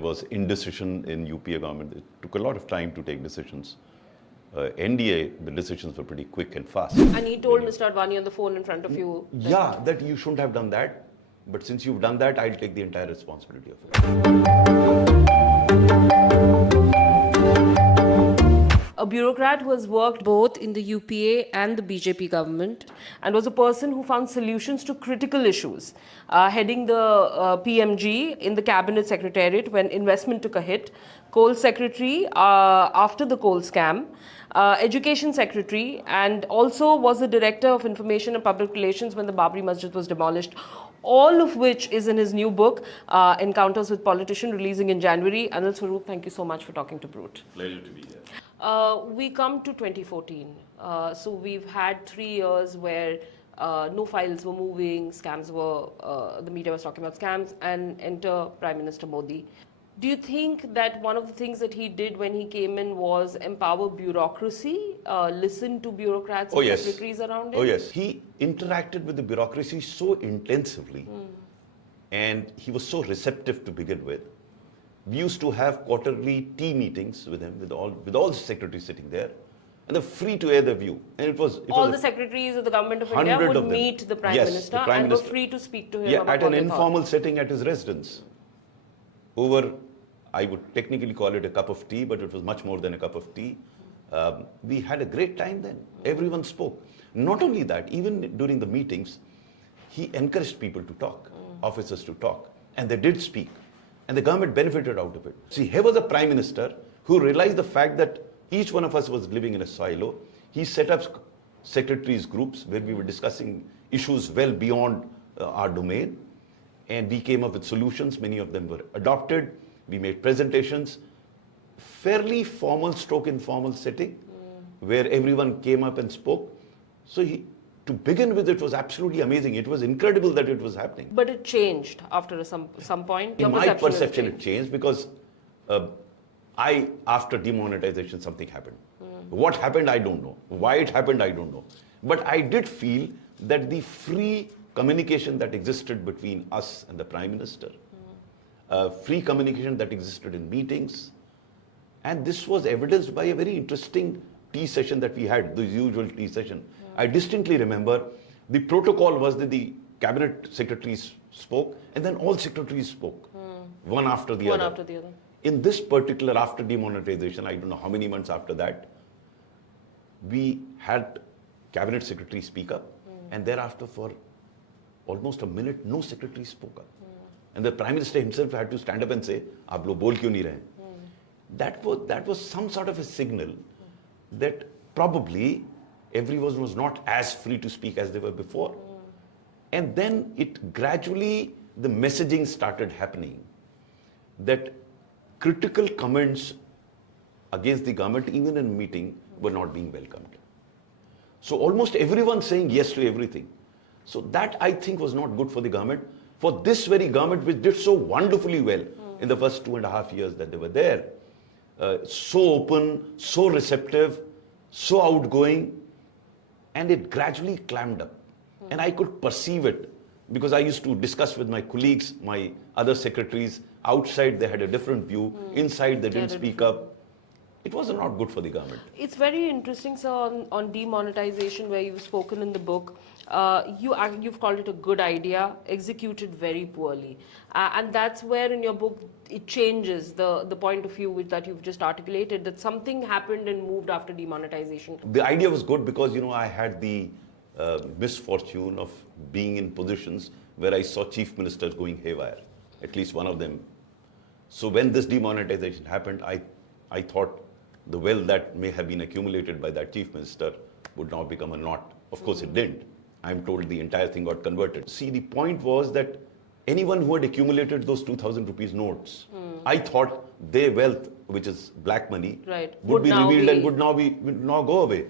was indecision in UPA government. It took a lot of time to take decisions. NDA, the decisions were pretty quick and fast. And he told Mr. Advani on the phone in front of you. That you shouldn't have done that. But since you've done that, I'll take the entire responsibility of it. A bureaucrat who has worked both in the UPA and the BJP government and was a person who found solutions to critical issues, heading the PMG in the cabinet secretariat when investment took a hit, coal secretary after the coal scam, education secretary, and also was the director of information and public relations when the Babri Masjid was demolished. All of which is in his new book, Encounters with Politician, releasing in January. Anil Swarup, thank you so much for talking to Brut. Pleasure to be here. We come to 2014. So we've had 3 years where no files were moving, scams were, the media was talking about scams, and enter Prime Minister Modi. Do you think that one of the things that he did when he came in was empower bureaucracy, listen to bureaucrats and secretaries around him? Oh yes, he interacted with the bureaucracy so intensively and he was so receptive to begin with. We used to have quarterly tea meetings with him, with all the secretaries sitting there, and they're free to air their view. And it was all the secretaries of the government of India would meet the Prime Minister and were free to speak to him about at an informal setting at his residence. Over, I would technically call it a cup of tea, but it was much more than a cup of tea. We had a great time then. Everyone spoke. Not only that, even during the meetings, he encouraged people to talk, officers to talk, and they did speak. And the government benefited out of it. See, here was a Prime Minister who realized the fact that each one of us was living in a silo. He set up secretaries groups where we were discussing issues well beyond our domain. And we came up with solutions. Many of them were adopted. We made presentations, fairly formal stroke informal setting, where everyone came up and spoke. So to begin with, it was absolutely amazing. It was incredible that it was happening. But it changed after some point. In my perception, it changed because after demonetization, something happened. What happened, I don't know. Why it happened, I don't know. But I did feel that the free communication that existed between us and the Prime Minister, free communication that existed in meetings, and this was evidenced by a very interesting tea session that we had, the usual tea session. I distinctly remember the protocol was that the cabinet secretaries spoke and then all secretaries spoke, one after the other. In this particular, after demonetization, I don't know how many months after that, we had cabinet secretaries speak up, and thereafter for almost a minute, no secretary spoke up. And the Prime Minister himself had to stand up and say, "Aap log bol kyun nahi rahe?" That was some sort of a signal that probably everyone was not as free to speak as they were before. And then it gradually, the messaging started happening that critical comments against the government, even in a meeting, were not being welcomed. So almost everyone saying yes to everything. So that, I think, was not good for the government. For this very government, which did so wonderfully well in the first 2.5 years that they were there, so open, so receptive, so outgoing, and it gradually climbed up. And I could perceive it because I used to discuss with my colleagues, my other secretaries. Outside they had a different view, inside they didn't speak up. It was not good for the government. It's very interesting, sir, on demonetization, where you've spoken in the book. You've called it a good idea, executed very poorly. And that's where in your book it changes the point of view that you've just articulated, that something happened and moved after demonetization. The idea was good because, I had the misfortune of being in positions where I saw chief ministers going haywire, at least one of them. So when this demonetization happened, I thought the wealth that may have been accumulated by that chief minister would now become a knot. Of course, it didn't. I'm told the entire thing got converted. See, the point was that anyone who had accumulated those 2,000 rupees notes, I thought their wealth, which is black money, would be revealed and would now go away.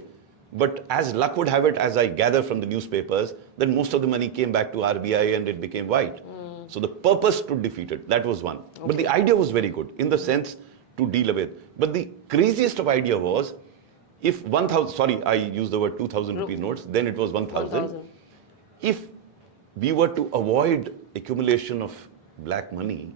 But as luck would have it, as I gather from the newspapers, then most of the money came back to RBI and it became white. So the purpose to defeat it, that was one. Okay. But the idea was very good in the sense to deal with. But the craziest of idea was, if 1,000, sorry, I used the word 2,000 rupee notes, then it was 1,000. If we were to avoid accumulation of black money,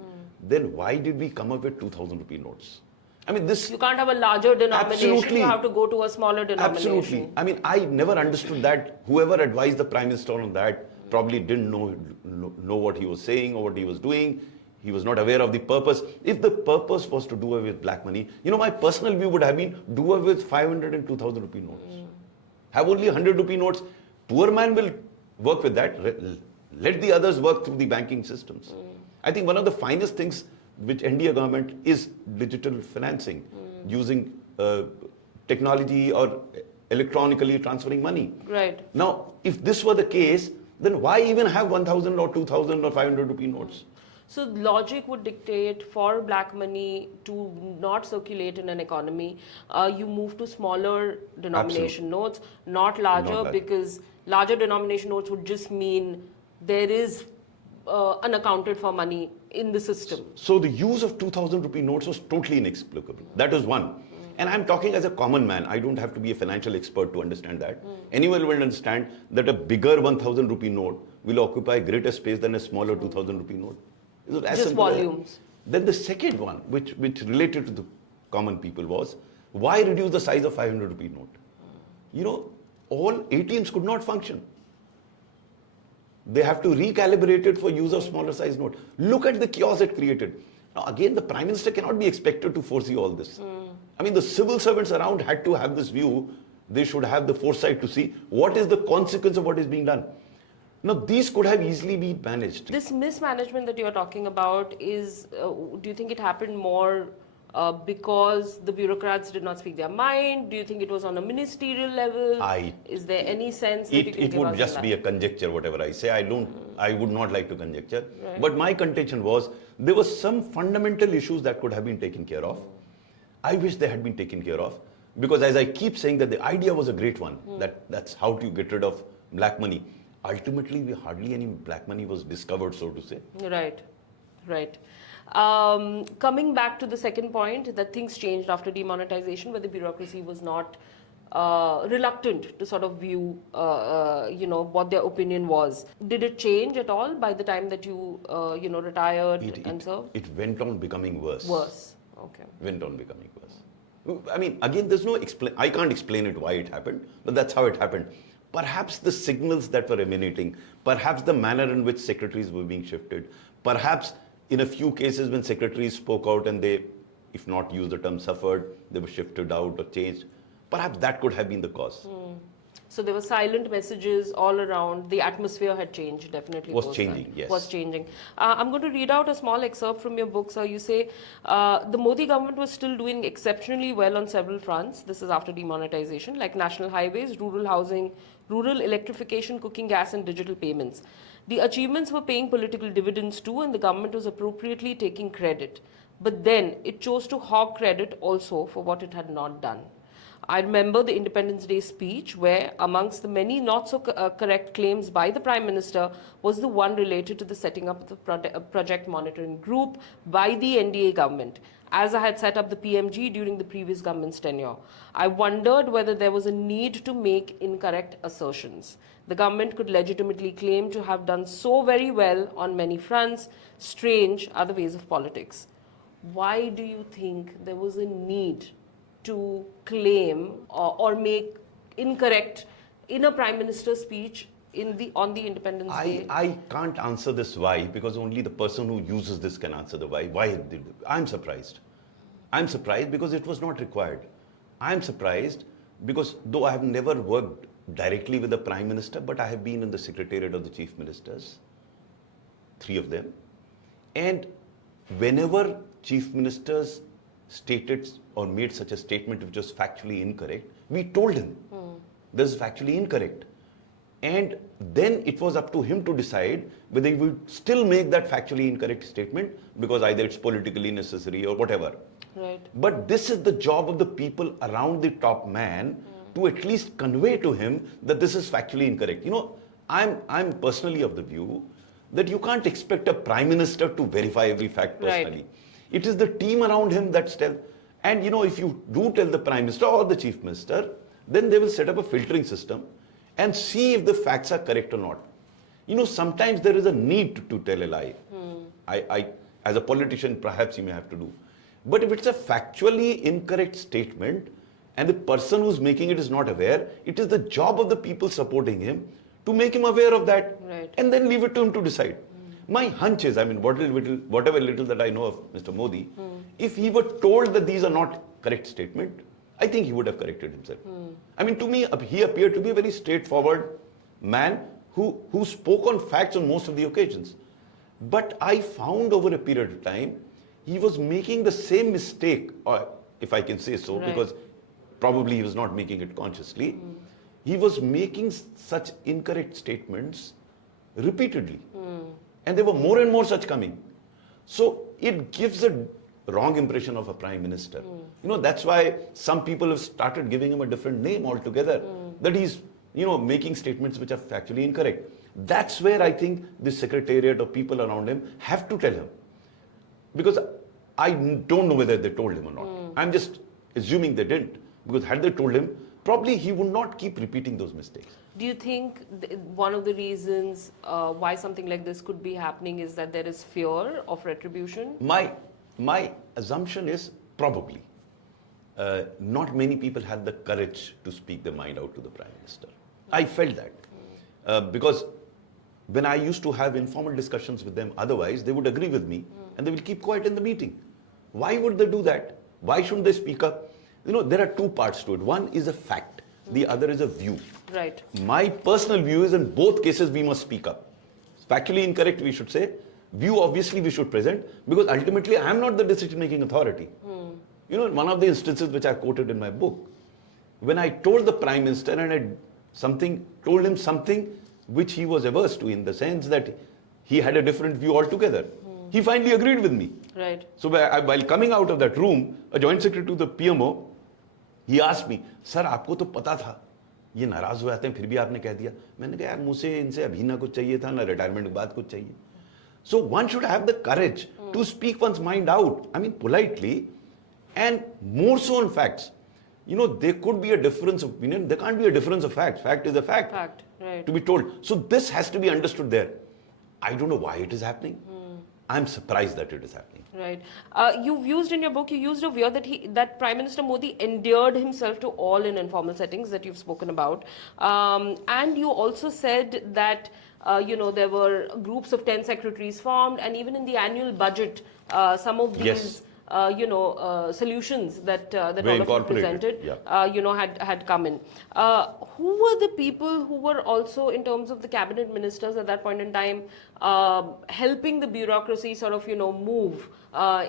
then why did we come up with 2,000 rupee notes? I mean, this... You can't have a larger denomination, Absolutely. you have to go to a smaller denomination. Absolutely. I mean, I never understood that. Whoever advised the Prime Minister on that probably didn't know what he was saying or what he was doing. He was not aware of the purpose. If the purpose was to do away with black money, my personal view would have been do away with 500 and 2,000 rupee notes. Have only 100 rupee notes. Poor man will work with that. Let the others work through the banking systems. I think one of the finest things which India government is digital financing, using technology or electronically transferring money. Right. Now, if this were the case, then why even have 1,000 or 2,000 or 500 rupee notes? So logic would dictate for black money to not circulate in an economy, you move to smaller denomination notes, not larger, because larger denomination notes would just mean there is unaccounted for money in the system. So the use of 2,000 rupee notes was totally inexplicable. That is one. And I'm talking as a common man. I don't have to be a financial expert to understand that. Anyone will understand that a bigger 1,000 rupee note will occupy greater space than a smaller 2,000 rupee note. Just volumes. Then the second one, which related to the common people, was why reduce the size of 500 rupee note? All ATMs could not function. They have to recalibrate it for use of smaller size note. Look at the chaos it created. Now again, the Prime Minister cannot be expected to foresee all this. I mean, the civil servants around had to have this view. They should have the foresight to see what is the consequence of what is being done. Now, these could have easily been managed. This mismanagement that you're talking about is, do you think it happened more because the bureaucrats did not speak their mind? Do you think it was on a ministerial level? Is there any sense that you can give us? It would just be a conjecture, whatever I say. I would not like to conjecture. Right. But my contention was, there were some fundamental issues that could have been taken care of. I wish they had been taken care of. Because as I keep saying that the idea was a great one, that's how to get rid of black money. Ultimately, hardly any black money was discovered, so to say. Right, right. Coming back to the second point, that things changed after demonetization, where the bureaucracy was not reluctant to sort of view, what their opinion was. Did it change at all by the time that you, retired and served? It went on becoming worse. Worse, okay. Went on becoming worse. I mean, again, there's no I can't explain it why it happened, but that's how it happened. Perhaps the signals that were emanating, perhaps the manner in which secretaries were being shifted, perhaps in a few cases when secretaries spoke out and they, if not use the term suffered, they were shifted out or changed. Perhaps that could have been the cause. So there were silent messages all around. The atmosphere had changed, definitely. Was changing, yes. Was changing. I'm going to read out a small excerpt from your book, sir. You say, the Modi government was still doing exceptionally well on several fronts. This is after demonetization, like national highways, rural housing, rural electrification, cooking gas and digital payments. The achievements were paying political dividends too, and the government was appropriately taking credit. But then it chose to hog credit also for what it had not done. I remember the Independence Day speech where amongst the many not so correct claims by the Prime Minister was the one related to the setting up of the project monitoring group by the NDA government, as I had set up the PMG during the previous government's tenure. I wondered whether there was a need to make incorrect assertions. The government could legitimately claim to have done so very well on many fronts. Strange are the ways of politics. Why do you think there was a need to claim or make incorrect in a Prime Minister's speech on the Independence Day? I can't answer this why, because only the person who uses this can answer the why. Why did it? I'm surprised. I'm surprised because it was not required. I'm surprised because though I have never worked directly with the Prime Minister, but I have been in the Secretariat of the Chief Ministers, 3 of them. And whenever Chief Ministers stated or made such a statement which was factually incorrect, we told him this is factually incorrect. And then it was up to him to decide whether he would still make that factually incorrect statement because either it's politically necessary or whatever. Right. But this is the job of the people around the top man to at least convey to him that this is factually incorrect. You know, I'm personally of the view that you can't expect a Prime Minister to verify every fact personally. Right. It is the team around him that's tell. And you know, if you do tell the Prime Minister or the Chief Minister, then they will set up a filtering system and see if the facts are correct or not. You know, sometimes there is a need to tell a lie. As a politician, perhaps you may have to do. But if it's a factually incorrect statement and the person who's making it is not aware, it is the job of the people supporting him to make him aware of that and then leave it to him to decide. My hunch is, I mean, whatever little that I know of Mr. Modi, if he were told that these are not correct statement, I think he would have corrected himself. I mean, to me, he appeared to be a very straightforward man who spoke on facts on most of the occasions. But I found over a period of time, he was making the same mistake, or if I can say so, because probably he was not making it consciously. He was making such incorrect statements repeatedly. And there were more and more such coming. So it gives a wrong impression of a prime minister. You know, that's why some people have started giving him a different name altogether, that he's, you know, making statements which are factually incorrect. That's where I think the secretariat or people around him have to tell him. Because I don't know whether they told him or not. I'm just assuming they didn't. Because had they told him, probably he would not keep repeating those mistakes. Do you think one of the reasons why something like this could be happening is that there is fear of retribution? My assumption is probably. Not many people had the courage to speak their mind out to the Prime Minister. I felt that. Because when I used to have informal discussions with them, otherwise they would agree with me and they will keep quiet in the meeting. Why would they do that? Why shouldn't they speak up? You know, there are two parts to it. One is a fact. The other is a view. Right. My personal view is in both cases we must speak up. Factually incorrect, we should say. View, obviously, we should present, because ultimately I am not the decision-making authority. You know, one of the instances which I quoted in my book, when I told the Prime Minister and I told him something which he was averse to, in the sense that he had a different view altogether. He finally agreed with me. Right. So while coming out of that room, a joint secretary to the PMO, he asked me, "Sir, आपको तो पता था, ये नाराज हो जाते हैं, फिर भी आपने कह दिया." मैंने कहा, यार मुझे इनसे अभी ना कुछ चाहिए था, ना रिटायरमेंट के बाद कुछ चाहिए. So one should have the courage to speak one's mind out. I mean, politely, and more so on facts. You know, there could be a difference of opinion. There can't be a difference of fact. Fact is a fact. Fact, right. To be told. So this has to be understood there. I don't know why it is happening. I'm surprised that it is happening. Right. You've used in your book, you used a view that Prime Minister Modi endeared himself to all in informal settings that you've spoken about. And you also said that, you know, there were groups of 10 secretaries formed, and even in the annual budget, some of these, you know, solutions that all of you presented, you know, had come in. Who were the people who were also, in terms of the cabinet ministers at that point in time, helping the bureaucracy sort of, you know, move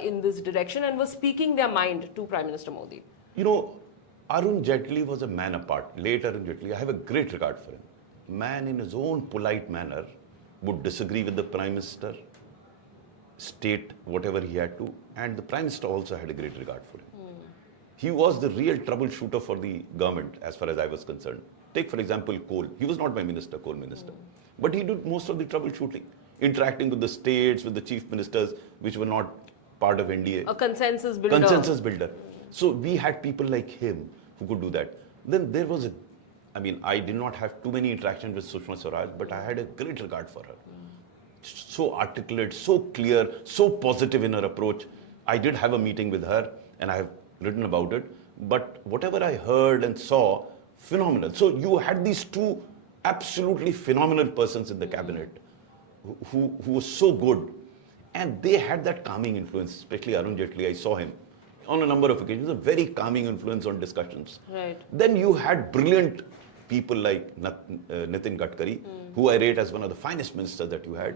in this direction and were speaking their mind to Prime Minister Modi? You know, Arun Jaitley was a man apart. Late Arun Jaitley, I have a great regard for him. Man in his own polite manner would disagree with the Prime Minister, state whatever he had to, and the Prime Minister also had a great regard for him. He was the real troubleshooter for the government as far as I was concerned. Take for example coal. He was not my minister, coal minister. But he did most of the troubleshooting, interacting with the states, with the chief ministers, which were not part of NDA. A consensus builder. Consensus builder. So we had people like him who could do that. Then there was I mean, I did not have too many interactions with Sushma Swaraj, but I had a great regard for her. So articulate, so clear, so positive in her approach. I did have a meeting with her and I have written about it. But whatever I heard and saw, phenomenal. So you had these two absolutely phenomenal persons in the cabinet who were so good. And they had that calming influence, especially Arun Jaitley. I saw him on a number of occasions, a very calming influence on discussions. Right. Then you had brilliant people like Nitin Gadkari, who I rate as one of the finest ministers that you had.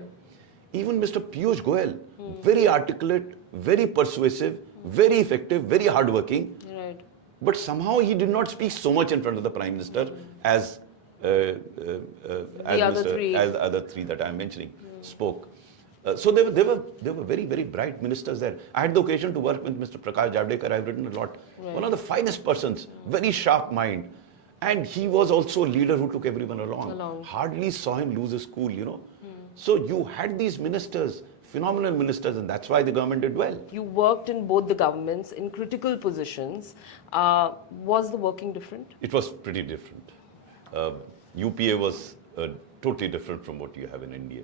Even Mr. Piyush Goyal, very articulate, very persuasive, very effective, very hardworking. Right. But somehow he did not speak so much in front of the Prime Minister as the other three that I am mentioning spoke. So there were very, very bright ministers there. I had the occasion to work with Mr. Prakash Javadekar. I've written a lot. Right. One of the finest persons, very sharp mind. And he was also a leader who took everyone along. Hardly saw him lose his cool, you know. So you had these ministers, phenomenal ministers, and that's why the government did well. You worked in both the governments in critical positions. Was the working different? It was pretty different. UPA was totally different from what you have in India.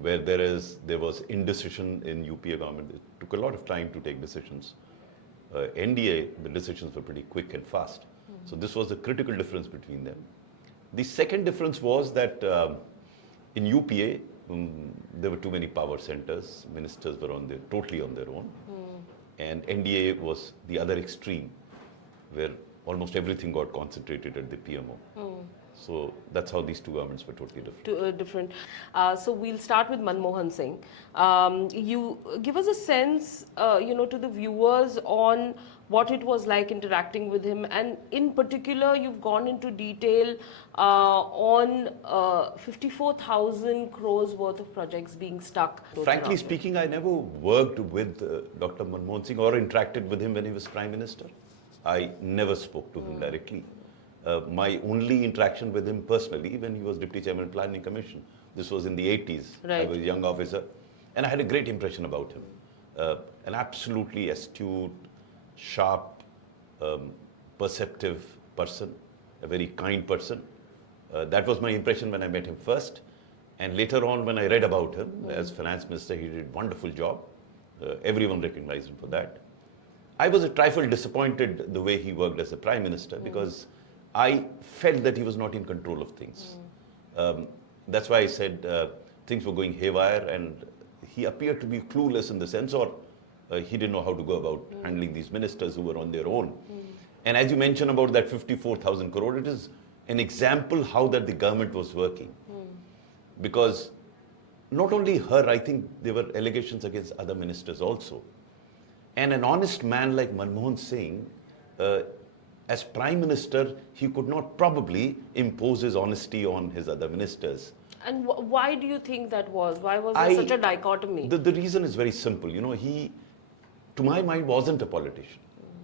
where there was indecision in UPA government. It took a lot of time to take decisions. NDA, the decisions were pretty quick and fast. So this was the critical difference between them. The second difference was that in UPA, there were too many power centers. Ministers were totally on their own. And NDA was the other extreme, where almost everything got concentrated at the PMO. So that's how these two governments were totally different. So we'll start with Manmohan Singh. You give us a sense, to the viewers on what it was like interacting with him, and in particular, you've gone into detail on 54,000 crores worth of projects being stuck. Frankly speaking, I never worked with Dr. Manmohan Singh or interacted with him when he was Prime Minister. I never spoke to him directly. My only interaction with him personally when he was Deputy Chairman Planning Commission. This was in the 80s. Right. I was a young officer, and I had a great impression about him. An absolutely astute, sharp, perceptive person, a very kind person. That was my impression when I met him first. And later on, when I read about him as Finance Minister, he did a wonderful job. Everyone recognized him for that. I was a trifle disappointed the way he worked as a Prime Minister because I felt that he was not in control of things. That's why I said things were going haywire, and he appeared to be clueless in the sense, or he didn't know how to go about handling these ministers who were on their own. And as you mentioned about that 54,000 crore, it is an example how that the government was working. Because not only her, I think there were allegations against other ministers also. And an honest man like Manmohan Singh, as Prime Minister, he could not probably impose his honesty on his other ministers. And why do you think that was? Why was there such a dichotomy? The reason is very simple. He, to my mind, wasn't a politician.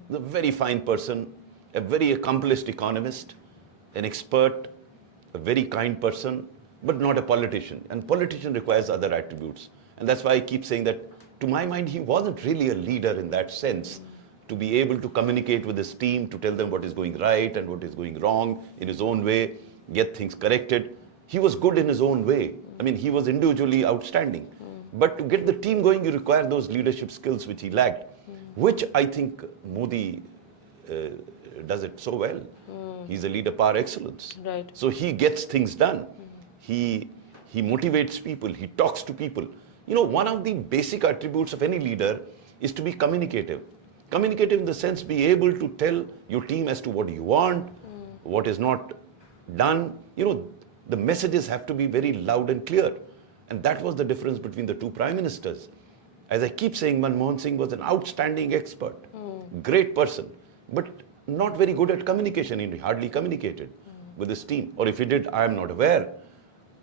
He's a very fine person, a very accomplished economist, an expert, a very kind person, but not a politician. And politician requires other attributes. And that's why I keep saying that, to my mind, he wasn't really a leader in that sense, to be able to communicate with his team, to tell them what is going right and what is going wrong in his own way, get things corrected. He was good in his own way. I mean, he was individually outstanding. But to get the team going, you require those leadership skills which he lacked, which I think Modi does it so well. He's a leader par excellence. Right. So he gets things done. He motivates people. He talks to people. One of the basic attributes of any leader is to be communicative. Communicative in the sense, be able to tell your team as to what you want, what is not done. The messages have to be very loud and clear. And that was the difference between the two prime ministers. As I keep saying, Manmohan Singh was an outstanding expert, great person, but not very good at communication. He hardly communicated with his team. Or if he did, I am not aware.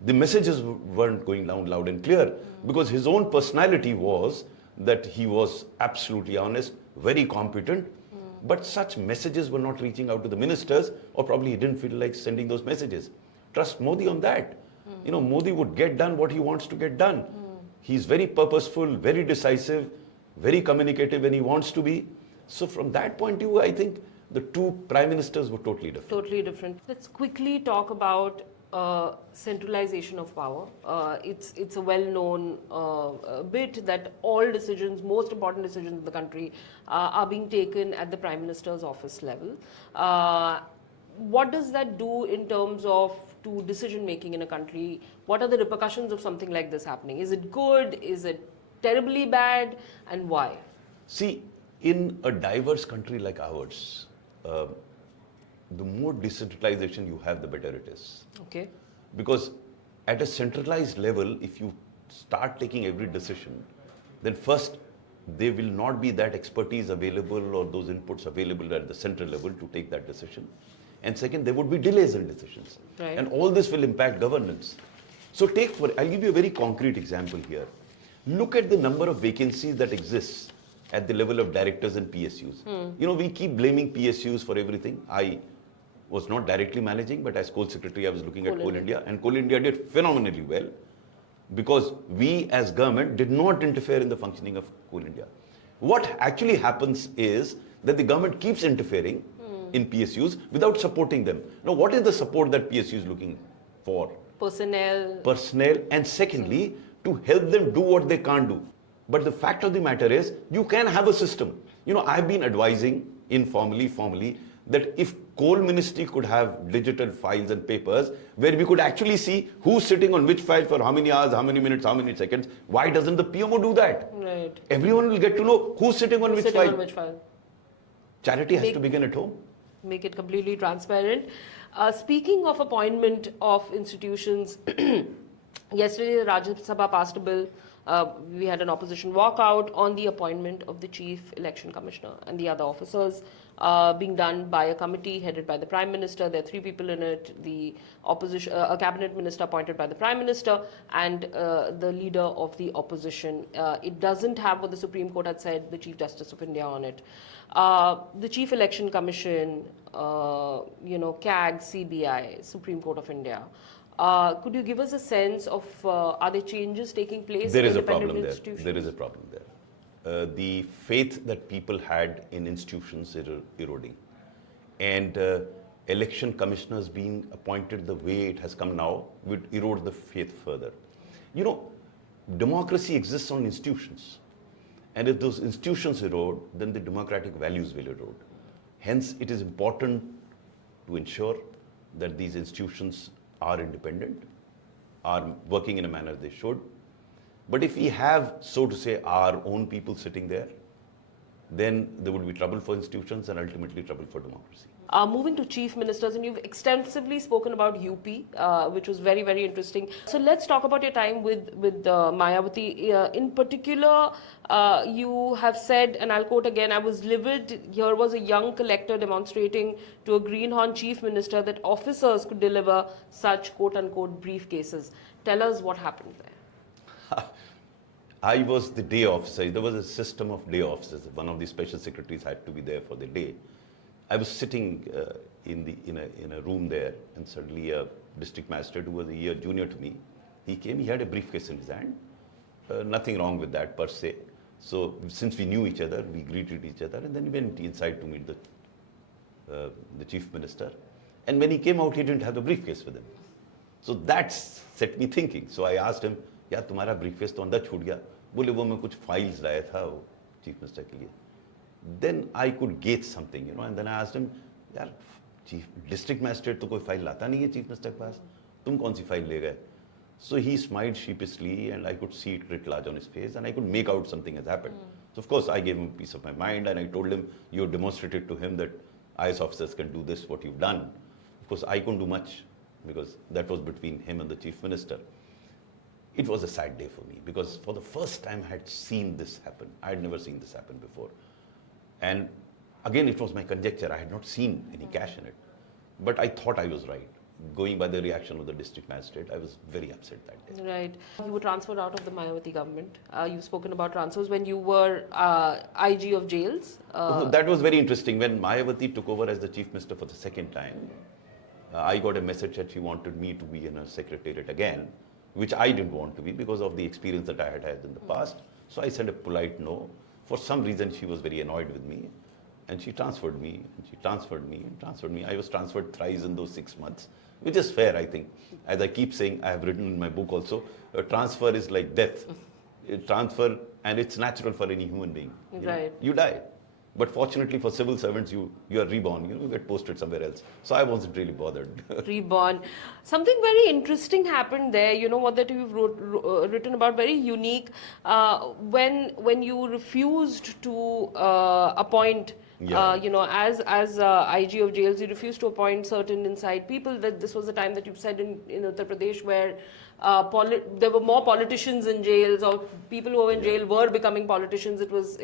The messages weren't going down loud and clear because his own personality was that he was absolutely honest, very competent, but such messages were not reaching out to the ministers, or probably he didn't feel like sending those messages. Trust Modi on that. Modi would get done what he wants to get done. He's very purposeful, very decisive, very communicative when he wants to be. So from that point of view, I think the two prime ministers were totally different. Totally different. Let's quickly talk about centralization of power. It's a well-known bit that all decisions, most important decisions in the country, are being taken at the Prime Minister's office level. What does that do in terms of to decision making in a country? What are the repercussions of something like this happening? Is it good? Is it terribly bad? And why? See, in a diverse country like ours, the more decentralization you have, the better it is. Okay. Because at a centralized level, if you start taking every decision, then first, there will not be that expertise available or those inputs available at the central level to take that decision. And second, there would be delays in decisions. Right. And all this will impact governance. So I'll give you a very concrete example here. Look at the number of vacancies that exists at the level of directors and PSUs. We keep blaming PSUs for everything. I was not directly managing, but as Coal Secretary, I was looking at Coal India, and Coal India did phenomenally well because we as government did not interfere in the functioning of Coal India. What actually happens is that the government keeps interfering in PSUs without supporting them. Now, what is the support that PSU is looking for? Personnel. Personnel, and secondly, to help them do what they can't do. But the fact of the matter is, you can have a system. You know, I've been advising informally, formally, that if coal ministry could have digital files and papers where we could actually see who's sitting on which file for how many hours, how many minutes, how many seconds, why doesn't the PMO do that? Right. Everyone will get to know who's sitting on which Sitting file. on which file. Charity has to begin at home. Make it completely transparent. Speaking of appointment of institutions, yesterday the Rajya Sabha passed a bill. We had an opposition walkout on the appointment of the Chief Election Commissioner and the other officers being done by a committee headed by the Prime Minister. There are 3 people in it, the opposition, a cabinet minister appointed by the Prime Minister and the leader of the opposition. It doesn't have what the Supreme Court had said, the Chief Justice of India on it. The Chief Election Commission, CAG, CBI, Supreme Court of India. Could you give us a sense of are there changes taking place There in is a independent problem there. institutions? There is a problem there. The faith that people had in institutions is eroding. And election commissioners being appointed the way it has come now would erode the faith further. You know, democracy exists on institutions. And if those institutions erode, then the democratic values will erode. Hence, it is important to ensure that these institutions are independent, are working in a manner they should. But if we have, so to say, our own people sitting there, then there would be trouble for institutions and ultimately trouble for democracy. Moving to chief ministers, and you've extensively spoken about UP, which was very, very interesting. So let's talk about your time with Mayawati. In particular, you have said, and I'll quote again, I was livid. Here was a young collector demonstrating to a greenhorn chief minister that officers could deliver such quote-unquote briefcases. Tell us what happened there. I was the day officer. There was a system of day officers. One of the special secretaries had to be there for the day. I was sitting in a room there, and suddenly a district magistrate who was a year junior to me, he came. He had a briefcase in his hand. Nothing wrong with that per se. So since we knew each other, we greeted each other, and then he went inside to meet the chief minister. And when he came out, he didn't have the briefcase with him. So that set me thinking. So I asked him, यार तुम्हारा briefcase तो अंदर छूट गया. बोले वो मैं कुछ फाइल्स लाया था चीफ मिनिस्टर के लिए. Then I could gauge something, and then I asked him, यार चीफ डिस्ट्रिक्ट मैजिस्ट्रेट तो कोई फाइल लाता नहीं है चीफ मिनिस्टर के पास, तुम कौन सी फाइल ले गए? So he smiled sheepishly, and I could see it writ large on his face, and I could make out something has happened. So of course I gave him a piece of my mind, and I told him, you demonstrated to him that IS officers can do this, what you've done. Of course I couldn't do much, because that was between him and the chief minister. It was a sad day for me, because for the first time I had seen this happen. I had never seen this happen before. And again, it was my conjecture. I had not seen any cash in it. But I thought I was right. Going by the reaction of the district magistrate, I was very upset that day. Right. You were transferred out of the Mayawati government. You've spoken about transfers when you were IG of jails. That was very interesting. When Mayawati took over as the chief minister for the second time, I got a message that she wanted me to be in her secretariat again, which I didn't want to be because of the experience that I had had in the past. So I said a polite no. For some reason, she was very annoyed with me, and she transferred me, and she transferred me, and transferred me. I was transferred thrice in those 6 months, which is fair, I think. As I keep saying, I have written in my book also, a transfer is like death. A transfer, and it's natural for any human being. Right. You die. But fortunately for civil servants, you are reborn, you get posted somewhere else. So I wasn't really bothered. Reborn. Something very interesting happened there, what that you've written about, very unique. When you refused to appoint, as IG of jails, you refused to appoint certain inside people. That this was the time that you've said in Uttar Pradesh where there were more politicians in jails, or people who were in jail were becoming politicians. It was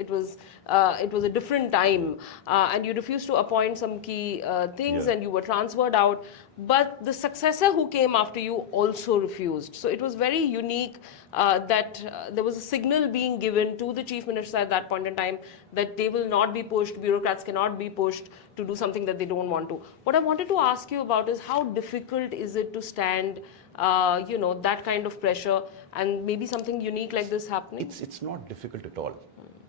a different time, and you refused to appoint some key things, and you were transferred out. But the successor who came after you also refused. So it was very unique that there was a signal being given to the chief minister at that point in time that they will not be pushed, bureaucrats cannot be pushed to do something that they don't want to. What I wanted to ask you about is how difficult is it to stand that kind of pressure and maybe something unique like this happening? It's not difficult at all.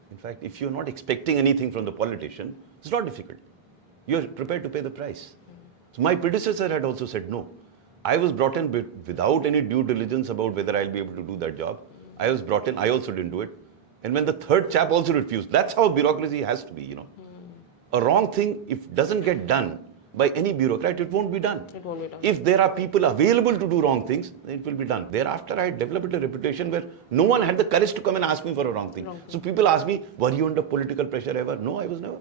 In fact, if you're not expecting anything from the politician, it's not difficult. You're prepared to pay the price. So my predecessor had also said no. I was brought in without any due diligence about whether I'll be able to do that job. I was brought in, I also didn't do it. And when the third chap also refused, that's how bureaucracy has to be, you know. A wrong thing, if doesn't get done by any bureaucrat, it won't be done. It won't be done. If there are people available to do wrong things, then it will be done. Thereafter, I developed a reputation where no one had the courage to come and ask me for a wrong thing. So people ask me, were you under political pressure ever? No, I was never.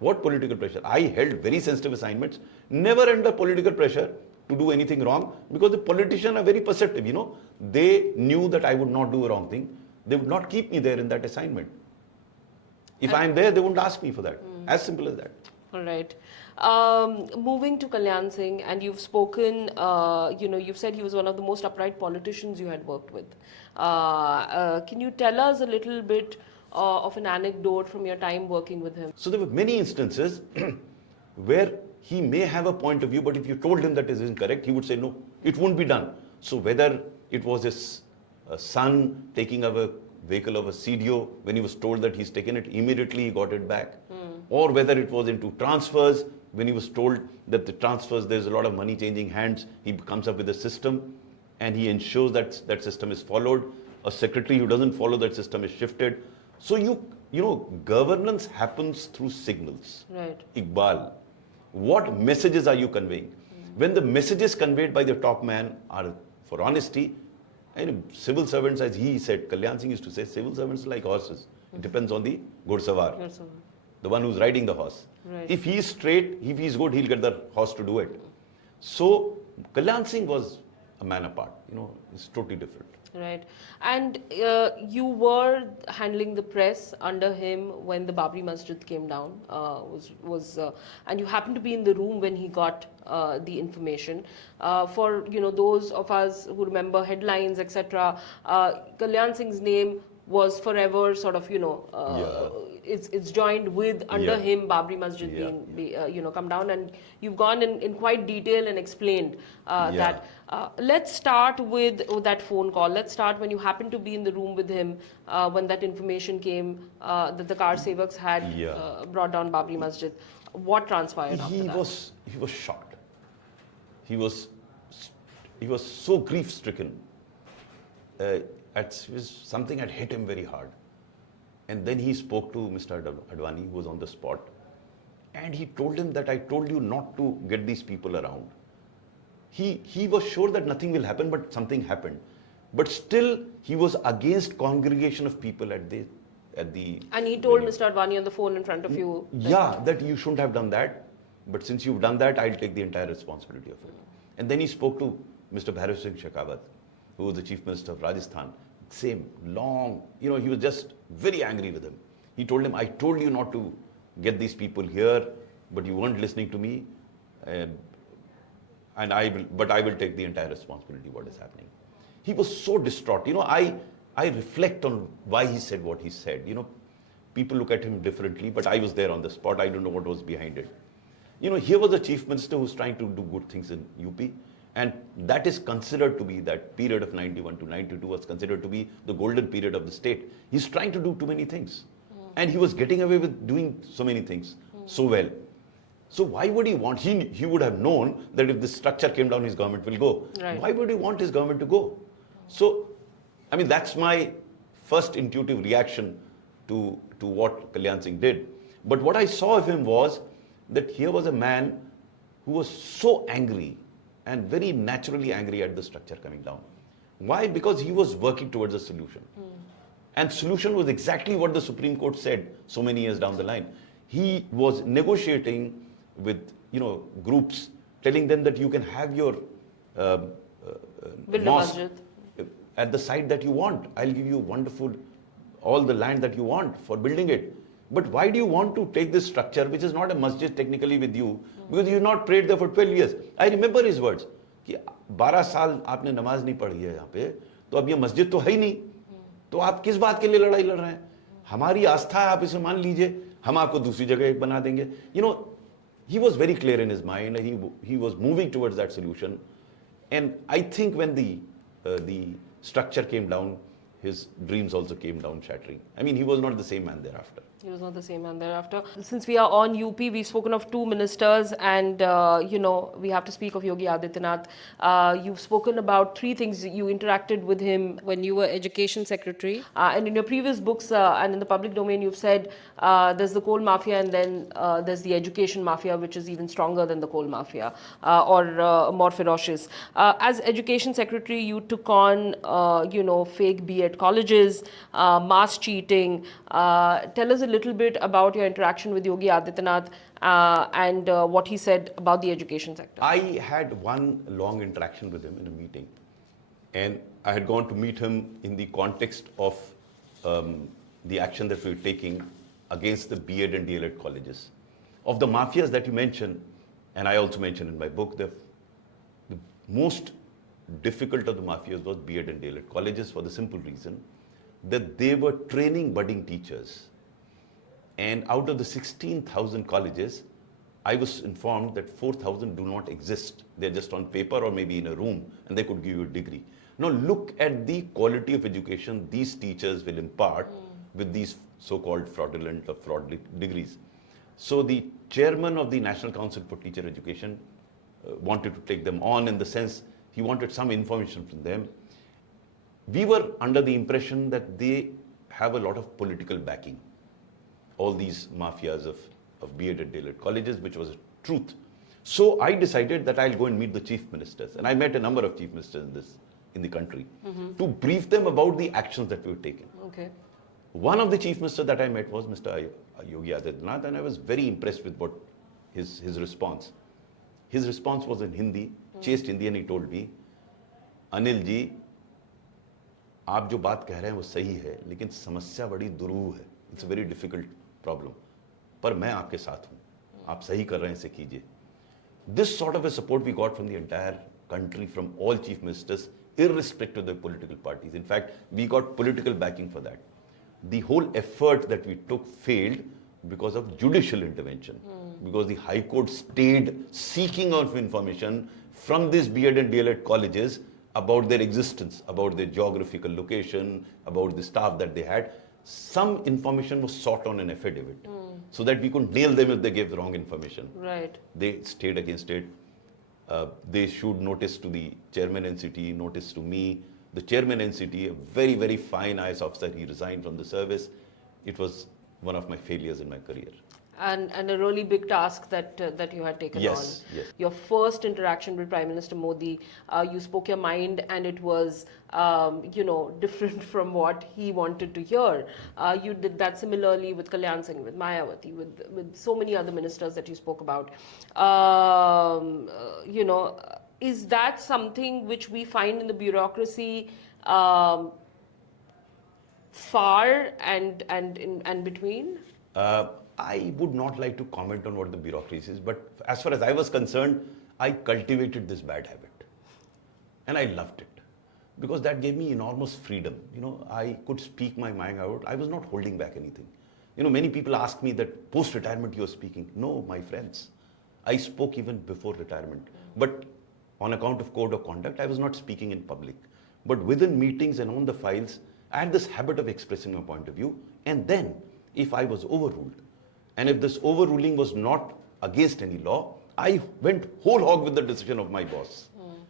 What political pressure? I held very sensitive assignments, never under political pressure to do anything wrong, because the politicians are very perceptive, you know. They knew that I would not do a wrong thing. They would not keep me there in that assignment. If I'm there, they won't ask me for that. As simple as that. All right. Moving to Kalyan Singh, and you've spoken, you've said he was one of the most upright politicians you had worked with. Can you tell us a little bit of an anecdote from your time working with him? So there were many instances where he may have a point of view, but if you told him that is incorrect, he would say, no, it won't be done. So whether it was his son taking a vehicle of a CDO, when he was told that he's taken it, immediately he got it back. Or whether it was into transfers, when he was told that the transfers, there's a lot of money changing hands, he comes up with a system and he ensures that that system is followed. A secretary who doesn't follow that system is shifted. So you know, governance happens through signals. Right. Iqbal, what messages are you conveying? When the messages conveyed by the top man are for honesty, and civil servants, as he said, Kalyan Singh used to say, civil servants are like horses. It depends on the Ghursavar, the one who's riding the horse. Right. If he's straight, if he's good, he'll get the horse to do it. So Kalyan Singh was a man apart. You know, it's totally different. Right. And you were handling the press under him when the Babri Masjid came down, and you happened to be in the room when he got the information. For those of us who remember headlines, etc., Kalyan Singh's name was forever sort of it's joined with under him Babri Masjid being come down, and you've gone in quite detail and explained that. Let's start with that phone call. Let's start when you happened to be in the room with him when that information came that the car sevaks had brought down Babri Masjid. What transpired after that? He was shocked. He was so grief stricken. Something had hit him very hard. And then he spoke to Mr. Advani, who was on the spot, and he told him that I told you not to get these people around. He was sure that nothing will happen, but something happened. But still, he was against congregation of people at the. And he told Mr. Advani on the phone in front of you. That you shouldn't have done that. But since you've done that, I'll take the entire responsibility of it. And then he spoke to Mr. Bhairav Singh Shekhawat, who was the Chief Minister of Rajasthan. Same, long, he was just very angry with him. He told him, I told you not to get these people here, but you weren't listening to me. And I will take the entire responsibility what is happening. He was so distraught. I reflect on why he said what he said. People look at him differently, but I was there on the spot. I don't know what was behind it. Here was a chief minister who's trying to do good things in UP. And that is considered to be, that period of 91 to 92 was considered to be the golden period of the state. He's trying to do too many things. And he was getting away with doing so many things so well. So why would he want, he would have known that if this structure came down, his government will go. Right. Why would he want his government to go? So, that's my first intuitive reaction to what Kalyan Singh did. But what I saw of him was that here was a man who was so angry and very naturally angry at the structure coming down. Why? Because he was working towards a solution. And solution was exactly what the Supreme Court said so many years down the line. He was negotiating with groups, telling them that you can have your mosque at the site that you want. I'll give you all the land that you want for building it. But why do you want to take this structure, which is not a masjid technically with you, because you've not prayed there for 12 years. I remember his words, कि 12 साल आपने नमाज नहीं पढ़ी है यहाँ पे, तो अब ये मस्जिद तो है ही नहीं, तो आप किस बात के लिए लड़ाई लड़ रहे हैं? हमारी आस्था है, आप इसे मान लीजिए, हम आपको दूसरी जगह एक बना देंगे. He was very clear in his mind, and he was moving towards that solution. And I think when the structure came down, his dreams also came down shattering. He was not the same man thereafter. He was not the same man thereafter. Since we are on UP, we've spoken of two ministers, and we have to speak of Yogi Adityanath. You've spoken about three things. You interacted with him when you were Education Secretary, and in your previous books and in the public domain, you've said there's the coal mafia, and then there's the education mafia, which is even stronger than the coal mafia, or more ferocious. As Education Secretary, you took on fake B.Ed colleges, mass cheating. Tell us a little bit about your interaction with Yogi Adityanath and what he said about the education sector. I had one long interaction with him in a meeting, and I had gone to meet him in the context of the action that we were taking against the B.Ed and D.Ed colleges. Of the mafias that you mentioned, and I also mentioned in my book, the most difficult of the mafias was B.Ed and D.Ed colleges, for the simple reason that they were training budding teachers. And out of the 16,000 colleges, I was informed that 4,000 do not exist. They're just on paper or maybe in a room, and they could give you a degree. Now look at the quality of education these teachers will impart with these so-called fraudulent or fraud degrees. So the chairman of the National Council for Teacher Education wanted to take them on, in the sense he wanted some information from them. We were under the impression that they have a lot of political backing, all these mafias of B.Ed and D.Ed colleges, which was a truth. So I decided that I'll go and meet the chief ministers. And I met a number of chief ministers in the country to brief them about the actions that we were taking. Okay. One of the chief ministers that I met was Mr. Yogi Adityanath, and I was very impressed with what his response. His response was in Hindi, chaste Hindi, and he told me, Anil ji, आप जो बात कह रहे हैं वो सही है, लेकिन समस्या बड़ी दुरूह है. It's a very difficult problem. पर मैं आपके साथ हूँ. आप सही कर रहे हैं, इसे कीजिए. This sort of a support we got from the entire country, from all chief ministers, irrespective of the political parties. In fact, we got political backing for that. The whole effort that we took failed because of judicial intervention, because the High Court stayed seeking out information from these B.Ed and D.Ed colleges about their existence, about their geographical location, about the staff that they had. Some information was sought on an affidavit so that we could nail them if they gave the wrong information. Right. They stayed against it. They issued notice to the chairman NCT, notice to me. The chairman NCT, a very, very fine IAS officer, he resigned from the service. It was one of my failures in my career. And a really big task that you had taken on. Yes. Your first interaction with Prime Minister Modi, you spoke your mind, and it was different from what he wanted to hear. You did that similarly with Kalyan Singh, with Mayawati, with so many other ministers that you spoke about. Is that something which we find in the bureaucracy far and between? I would not like to comment on what the bureaucracy is, but as far as I was concerned, I cultivated this bad habit. And I loved it, because that gave me enormous freedom. I could speak my mind out. I was not holding back anything. Many people ask me that post-retirement you are speaking. No, my friends. I spoke even before retirement. But on account of code of conduct, I was not speaking in public. But within meetings and on the files, I had this habit of expressing my point of view. And then, if I was overruled, and if this overruling was not against any law, I went whole hog with the decision of my boss.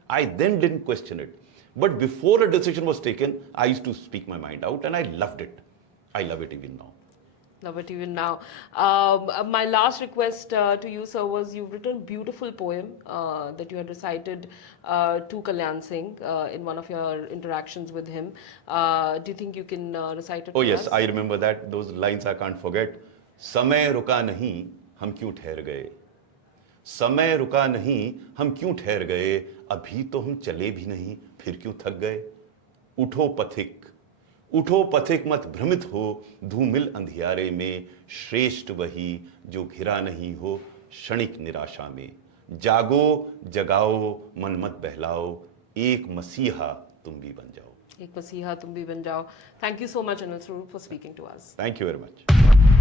I then didn't question it. But before a decision was taken, I used to speak my mind out, and I loved it. I love it even now. Love it even now. My last request to you, sir, was you've written a beautiful poem that you had recited to Kalyan Singh in one of your interactions with him. Do you think you can recite it? Oh to yes, us? I remember that. Those lines I can't forget. समय रुका नहीं, हम क्यों ठहर गए? समय रुका नहीं, हम क्यों ठहर गए? अभी तो हम चले भी नहीं, फिर क्यों थक गए? उठो पथिक मत भ्रमित हो, धूमिल अंधियारे में, श्रेष्ठ वही जो घिरा नहीं हो क्षणिक निराशा में. जागो जगाओ मन मत बहलाओ, एक मसीहा तुम भी बन जाओ. एक मसीहा तुम भी बन जाओ. Thank you so much, Anil Swarup, for speaking to us. Thank you very much.